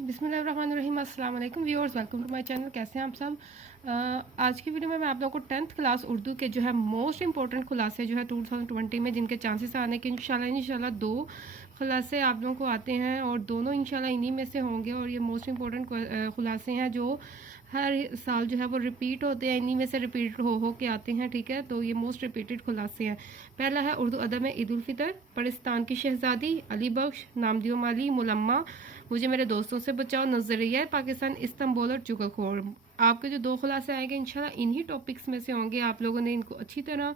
बिस्मिल्लाहिर्रहमानिर्रहीम। अस्सलाम वालेकुम viewers, welcome to my channel. कैसे हैं आप सब? आज की वीडियो में मैं आप लोगों को 10th क्लास उर्दू के जो है मोस्ट इंपॉर्टेंट खुलासे जो है 2020 में जिनके चांसेस आने के इंशाल्लाह दो खुलासे आप लोगों को आते हैं और दोनों इंशाल्लाह इन्हीं में से होंगे। और ये मोस्ट इंपॉर्टेंट खुलासे हैं जो हर साल जो है वो रिपीट होते हैं, इन्हीं में से रिपीट हो के आते हैं। ठीक है, तो ये मोस्ट रिपीटेड खुलासे हैं। पहला है उर्दू अदब में ईद उल फितर, पाकिस्तान की शहजादी, अली बख्श, नामदियो माली, मुलम्मा, मुझे मेरे दोस्तों से बचाओ, नजरिया पाकिस्तान, इस्तांबुल और चुगलखोर। आपके जो दो खुलासे आएंगे इंशाल्लाह इन्हीं टॉपिक्स में से होंगे। आप लोगों ने इनको अच्छी तरह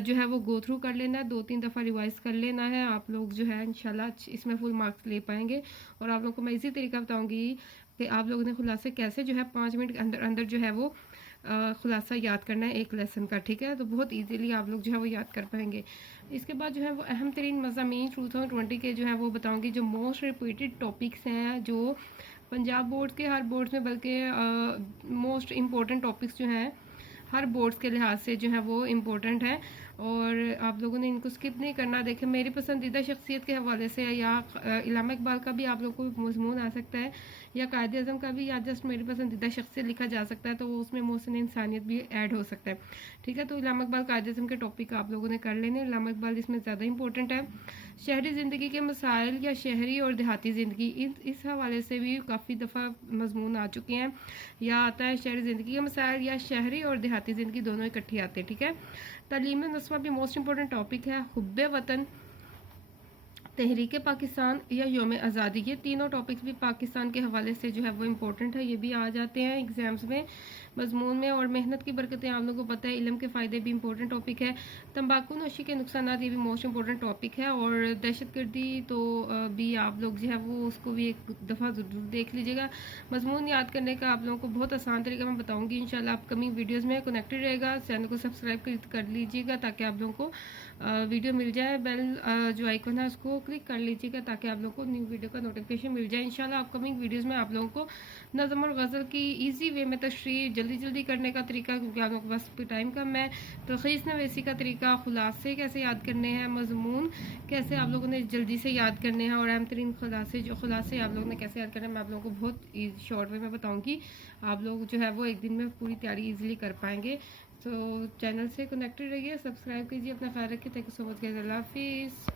जो है वो गो थ्रू कर लेना है, 2-3 दफ़ा रिवाइज कर लेना है। आप लोग जो है इंशाल्लाह इसमें फुल मार्क्स ले पाएंगे। और आप लोगों को मैं इसी तरीका बताऊंगी कि आप लोगों ने खुलासे कैसे जो है 5 मिनट के अंदर अंदर जो है वो खुलासा याद करना है एक लेसन का। ठीक है, तो बहुत इजीली आप लोग जो है वो याद कर पाएंगे। इसके बाद जो है वो अहम तरीन मज़ामीन 2020 के जो है वो बताऊंगी, जो मोस्ट रिपीटेड टॉपिक्स हैं जो पंजाब बोर्ड के हर बोर्ड्स में, बल्कि मोस्ट इम्पोर्टेंट टॉपिक्स जो हैं हर बोर्ड्स के लिहाज से जो है वो इम्पोर्टेंट है। और आप लोगों ने इनको स्किप नहीं करना। देखें, मेरी पसंदीदा शख्सियत के हवाले से या इलामा इकबाल का भी आप लोगों को मजमून आ सकता है, या कायद अज़म का भी, या जस्ट मेरी पसंदीदा शख्सियत लिखा जा सकता है, तो वो उसमें मोहसिन इंसानियत भी ऐड हो सकता है। ठीक है, तो इलामा इकबाल कायद अज़म के टॉपिक आप लोगों ने कर लेने। इलामा इकबाल इसमें ज़्यादा इंपॉर्टेंट है। शहरी ज़िंदगी के मसाइल या शहरी और देहाती ज़िंदगी, इस हवाले से भी काफ़ी दफ़ा मजमून आ चुके हैं। या आता है शहरी ज़िंदगी के मसाइल या शहरी और देहाती ज़िंदगी दोनों इकट्ठी आते हैं। ठीक है, तालीम नस्वा भी मोस्ट इंपॉर्टेंट टॉपिक है। हुब्बे वतन, तहरीक पाकिस्तान या योम आज़ादी, ये तीनों टॉपिक्स भी पाकिस्तान के हवाले से जो है वो इम्पोर्टेंट है। ये भी आ जाते हैं एग्जाम्स में मजमून में। और मेहनत की बरकतें आप लोगों को पता है, इल्म के फ़ायदे भी इंपॉर्टेंट टॉपिक है। तंबाकू नोशी के नुकसान, ये भी मोस्ट इंपॉर्टेंट टॉपिक है। और दहशतगर्दी तो भी आप लोग जो है वो उसको भी एक दफ़ा ज़रूर देख लीजिएगा। मजमून याद करने का आप लोगों को बहुत आसान तरीका मैं बताऊँगी इंशाल्लाह अपकमिंग वीडियोज़ में। कनेक्टेड रहेगा, चैनल को सब्सक्राइब कर लीजिएगा ताकि आप लोगों को वीडियो मिल जाए। बेल जो आइकन है उसको क्लिक कर लीजिएगा ताकि आप लोगों को न्यू वीडियो का नोटिफिकेशन मिल जाए। इंशाल्लाह अपकमिंग वीडियोस में आप लोगों को नज़म और गज़ल की इजी वे में तशरीह जल्दी करने का तरीका, क्योंकि आप लोगों के पास टाइम कम है, तलखीस नवीसी का तरीका, खुलासे कैसे याद करने हैं, मजमून कैसे आप लोगों ने जल्दी से याद करने हैं, और अहम तरीन खुलासे आप लोगों ने कैसे याद करना है, मैं आप लोगों को बहुत शॉर्ट वे में बताऊँगी। आप लोग जो है वो एक दिन में पूरी तैयारी ईजिली कर पाएंगे। तो चैनल से कनेक्टेड रहिए, सब्सक्राइब कीजिए, अपना ख्याल रखिए। Thank you so much guys, अल्लाह हाफिज़।